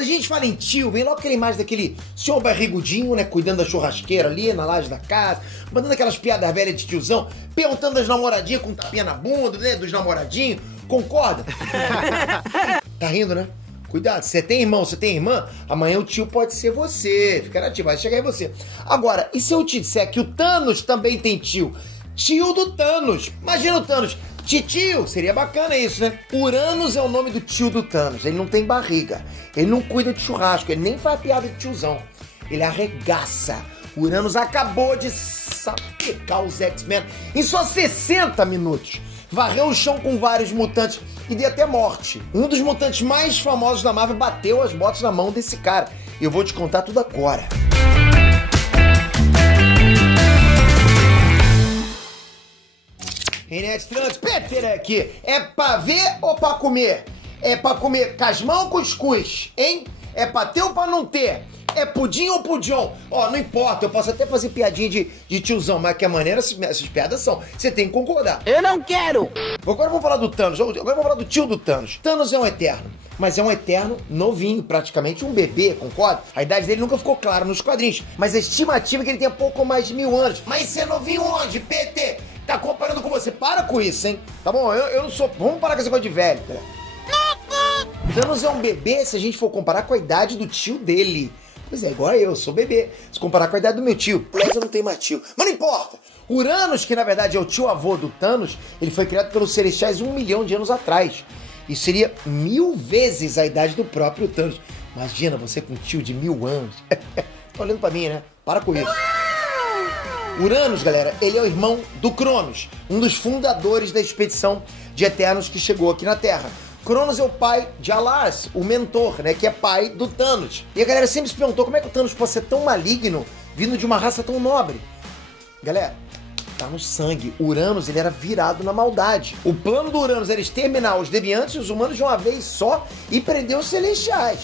quando a gente fala em tio, vem logo aquela imagem daquele senhor barrigudinho, né? Cuidando da churrasqueira ali, na laje da casa, mandando aquelas piadas velhas de tiozão, perguntando das namoradinhas com tapinha na bunda, né? Dos namoradinhos. Concorda? Tá rindo, né? Cuidado, você tem irmão, você tem irmã, amanhã o tio pode ser você. Fica nativo, vai chegar em você. Agora, e se eu te disser que o Thanos também tem tio? Tio do Thanos. Imagina o Thanos. Titio, seria bacana isso, né? Uranus é o nome do tio do Thanos. Ele não tem barriga. Ele não cuida de churrasco. Ele nem faz piada de tiozão. Ele arregaça. Uranus acabou de sapecar os X-Men em só 60 minutos. Varreu o chão com vários mutantes e deu até morte. Um dos mutantes mais famosos da Marvel bateu as botas na mão desse cara. E eu vou te contar tudo agora. Renet Trans, Peter aqui. É pra ver ou pra comer? É pra comer casmão ou cuscuz, hein? É pra ter ou pra não ter? É pudim ou pudion? Ó, não importa, eu posso até fazer piadinha de tiozão, mas que a maneira essas piadas são. Você tem que concordar. Eu não quero! Agora eu vou falar do Thanos, agora eu vou falar do tio do Thanos. Thanos é um eterno, mas é um eterno novinho, praticamente um bebê, concorda? A idade dele nunca ficou clara nos quadrinhos, mas a estimativa é que ele tenha pouco mais de 1000 anos. Mas você é novinho onde, PT? Tá comparando com você? Para com isso, hein? Tá bom, eu não sou... Vamos parar com esse negócio de velho, cara. Thanos é um bebê se a gente for comparar com a idade do tio dele. Pois é, igual eu sou bebê. Se comparar com a idade do meu tio, aliás, eu não tenho mais tio. Mas não importa. Uranus, que na verdade é o tio-avô do Thanos, ele foi criado pelos Celestiais 1 milhão de anos atrás. Isso seria 1000 vezes a idade do próprio Thanos. Imagina você com um tio de 1000 anos. Tá olhando pra mim, né? Para com isso. Uranus, galera, ele é o irmão do Cronos, um dos fundadores da expedição de Eternos que chegou aqui na Terra. Cronos é o pai de Alars, o mentor, né, que é pai do Thanos. E a galera sempre se perguntou como é que o Thanos pode ser tão maligno vindo de uma raça tão nobre. Galera, tá no sangue. Uranus, ele era virado na maldade. O plano do Uranus era exterminar os deviantes e os humanos de uma vez só e prender os celestiais.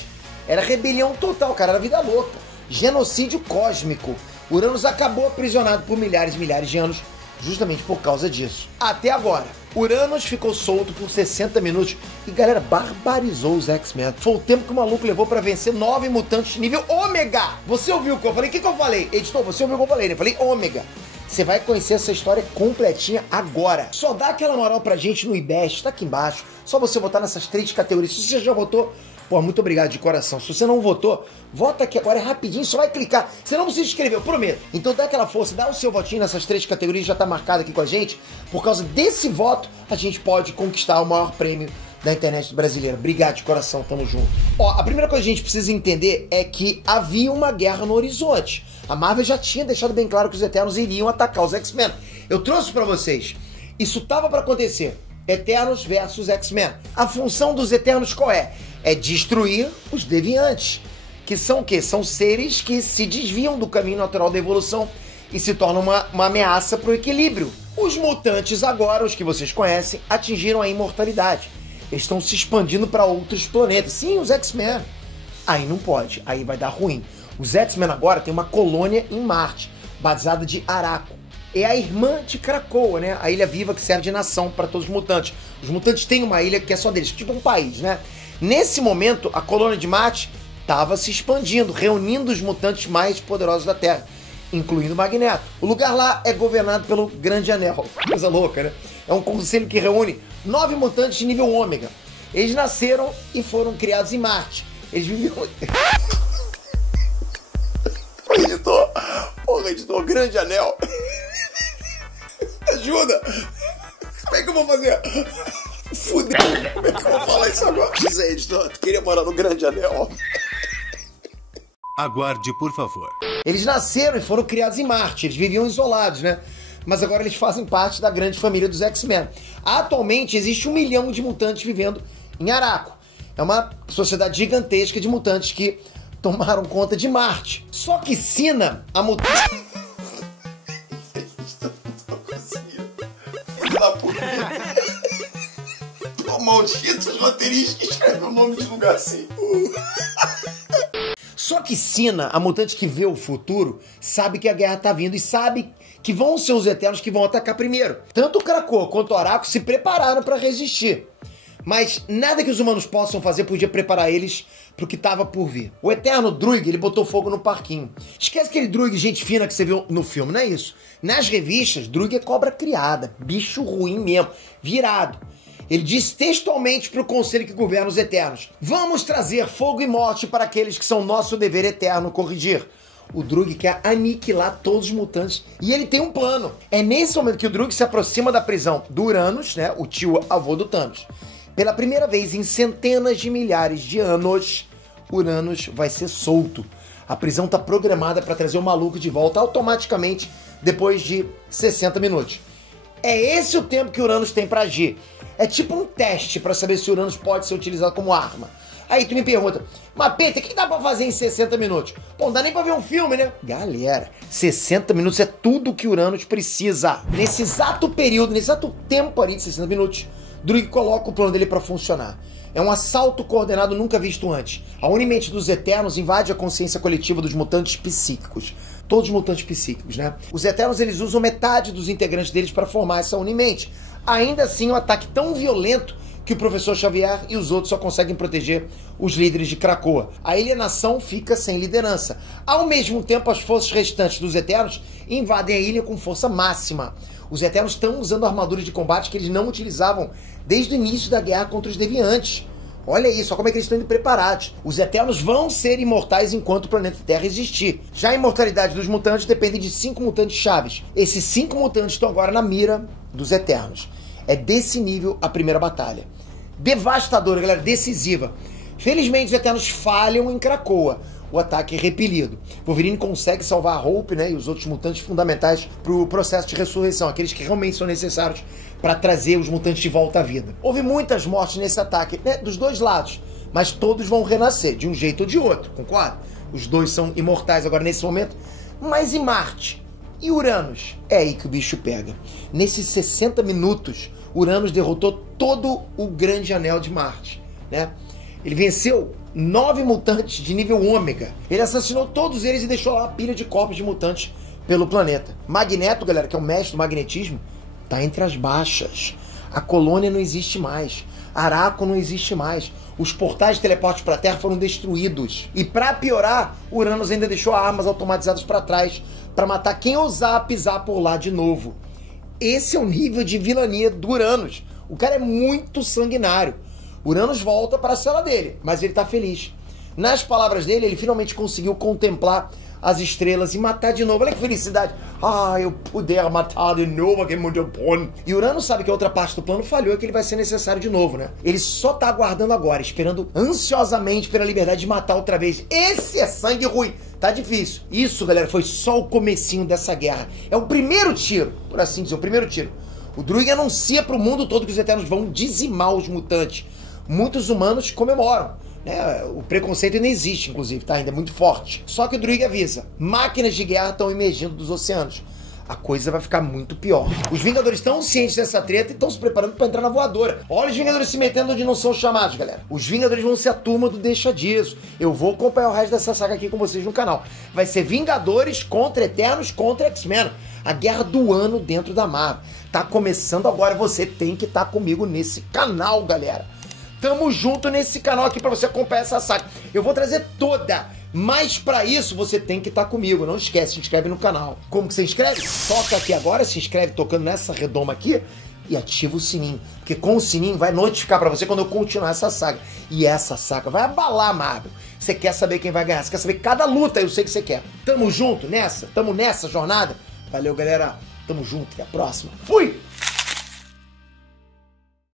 Era rebelião total, cara, era vida louca. Genocídio cósmico. Uranus acabou aprisionado por milhares e milhares de anos justamente por causa disso. Até agora, Uranus ficou solto por 60 minutos e, galera, barbarizou os X-Men. Foi o tempo que o maluco levou pra vencer 9 mutantes de nível Ômega. Você ouviu o que eu falei? O que eu falei? Editor, você ouviu o que eu falei, né? Eu falei Ômega. Você vai conhecer essa história completinha agora. Só dá aquela moral pra gente no IBEST, tá aqui embaixo. Só você votar nessas 3 categorias. Se você já votou, pô, muito obrigado de coração. Se você não votou, vota aqui agora, é rapidinho, só vai clicar. Você não precisa escrever, eu prometo. Então dá aquela força, dá o seu votinho nessas 3 categorias, já tá marcado aqui com a gente. Por causa desse voto, a gente pode conquistar o maior prêmio da internet brasileira. Obrigado de coração, tamo junto. Ó, a primeira coisa que a gente precisa entender é que havia uma guerra no horizonte. A Marvel já tinha deixado bem claro que os Eternos iriam atacar os X-Men. Eu trouxe pra vocês. Isso tava pra acontecer. Eternos versus X-Men. A função dos Eternos qual é? É destruir os deviantes. Que são o quê? São seres que se desviam do caminho natural da evolução e se tornam uma ameaça pro equilíbrio. Os mutantes agora, os que vocês conhecem, atingiram a imortalidade. Eles estão se expandindo para outros planetas. Sim, os X-Men. Aí não pode, aí vai dar ruim. Os X-Men agora têm uma colônia em Marte, batizada de Araco. É a irmã de Krakoa, né? A ilha viva que serve de nação para todos os mutantes. Os mutantes têm uma ilha que é só deles, tipo um país, né? Nesse momento, a colônia de Marte estava se expandindo, reunindo os mutantes mais poderosos da Terra, incluindo o Magneto. O lugar lá é governado pelo Grande Anel. Coisa louca, né? É um conselho que reúne 9 mutantes de nível Ômega. Eles nasceram e foram criados em Marte. Eles viviam... Editor! Porra, editor, Grande Anel! Ajuda! Como é que eu vou fazer? Fudeu! Como é que eu vou falar isso agora? Diz aí, editor, tu queria morar no Grande Anel? Aguarde, por favor. Eles nasceram e foram criados em Marte. Eles viviam isolados, né? Mas agora eles fazem parte da grande família dos X-Men. Atualmente existe 1 milhão de mutantes vivendo em Araco. É uma sociedade gigantesca de mutantes que tomaram conta de Marte. Só que Sina, a mutante... Filho da puta. Malditos roteiristas que escrevem o nome de lugar assim. Só que Sina, a mutante que vê o futuro, sabe que a guerra tá vindo e sabe que vão ser os Eternos que vão atacar primeiro. Tanto o Krakoa quanto o Araco se prepararam para resistir. Mas nada que os humanos possam fazer podia preparar eles pro que tava por vir. O eterno Druig, ele botou fogo no parquinho. Esquece aquele Druig gente fina que você viu no filme, não é isso. Nas revistas, Druig é cobra criada, bicho ruim mesmo, virado. Ele diz textualmente pro conselho que governa os Eternos: vamos trazer fogo e morte para aqueles que são nosso dever eterno corrigir. O Druig quer aniquilar todos os mutantes e ele tem um plano. É nesse momento que o Druig se aproxima da prisão do Uranus, né, o tio avô do Thanos. Pela primeira vez em centenas de milhares de anos, Uranus vai ser solto. A prisão tá programada para trazer o maluco de volta automaticamente depois de 60 minutos. É esse o tempo que Uranus tem para agir. É tipo um teste para saber se Uranus pode ser utilizado como arma. Aí tu me pergunta, mas Peter, o que dá pra fazer em 60 minutos? Bom, não dá nem pra ver um filme, né? Galera, 60 minutos é tudo que Uranus precisa. Nesse exato período, nesse exato tempo ali de 60 minutos, Druig coloca o plano dele pra funcionar. É um assalto coordenado nunca visto antes. A Unimente dos Eternos invade a consciência coletiva dos mutantes psíquicos. Todos os mutantes psíquicos, né? Os Eternos, eles usam metade dos integrantes deles para formar essa Unimente. Ainda assim, um ataque tão violento que o Professor Xavier e os outros só conseguem proteger os líderes de Krakoa. A alienação fica sem liderança. Ao mesmo tempo, as forças restantes dos Eternos invadem a ilha com força máxima. Os Eternos estão usando armaduras de combate que eles não utilizavam desde o início da guerra contra os Deviantes. Olha isso, olha como é que eles estão indo preparados. Os Eternos vão ser imortais enquanto o planeta Terra existir. Já a imortalidade dos mutantes depende de 5 mutantes chaves. Esses 5 mutantes estão agora na mira dos Eternos. É desse nível a primeira batalha. Devastadora, galera, decisiva. Felizmente os Eternos falham em Krakoa. O ataque é repelido. Wolverine consegue salvar a Hope, né, e os outros mutantes fundamentais para o processo de ressurreição, aqueles que realmente são necessários para trazer os mutantes de volta à vida. Houve muitas mortes nesse ataque, né, dos dois lados, mas todos vão renascer, de um jeito ou de outro, concorda? Os dois são imortais agora nesse momento. Mas e Marte? E Uranus? É aí que o bicho pega. Nesses 60 minutos, Uranus derrotou todo o grande anel de Marte, né? Ele venceu 9 mutantes de nível ômega. Ele assassinou todos eles e deixou lá uma pilha de corpos de mutantes pelo planeta. Magneto, galera, que é o mestre do magnetismo, tá entre as baixas. A colônia não existe mais. Araco não existe mais. Os portais de teleporte para a Terra foram destruídos. E para piorar, Uranus ainda deixou armas automatizadas para trás para matar quem ousar pisar por lá de novo. Esse é o nível de vilania do Uranus. O cara é muito sanguinário. Uranus volta para a cela dele, mas ele tá feliz. Nas palavras dele, ele finalmente conseguiu contemplar as estrelas e matar de novo. Olha que felicidade. Ah, eu puder matar de novo, que é muito bom. E Uranus sabe que a outra parte do plano falhou e que ele vai ser necessário de novo, né? Ele só tá aguardando agora, esperando ansiosamente pela liberdade de matar outra vez. Esse é sangue ruim. Tá difícil. Isso, galera, foi só o comecinho dessa guerra. É o primeiro tiro, por assim dizer, o primeiro tiro. O Druig anuncia pro mundo todo que os Eternos vão dizimar os mutantes. Muitos humanos comemoram, né? O preconceito ainda existe, inclusive, tá? Ainda é muito forte. Só que o Druig avisa: máquinas de guerra estão emergindo dos oceanos. A coisa vai ficar muito pior. Os Vingadores estão cientes dessa treta e estão se preparando para entrar na voadora. Olha os Vingadores se metendo onde não são chamados, galera. Os Vingadores vão ser a turma do Deixa Disso. Eu vou acompanhar o resto dessa saga aqui com vocês no canal. Vai ser Vingadores contra Eternos contra X-Men. A guerra do ano dentro da Marvel. Tá começando agora, você tem que estar comigo nesse canal, galera. Tamo junto nesse canal aqui pra você acompanhar essa saga. Eu vou trazer toda, mas pra isso você tem que estar comigo. Não esquece, se inscreve no canal. Como que você inscreve? Toca aqui agora, se inscreve tocando nessa redoma aqui e ativa o sininho. Porque com o sininho vai notificar pra você quando eu continuar essa saga. E essa saga vai abalar a Marvel. Você quer saber quem vai ganhar, você quer saber cada luta, eu sei que você quer. Tamo junto nessa? Tamo nessa jornada? Valeu, galera. Tamo junto, até a próxima. Fui!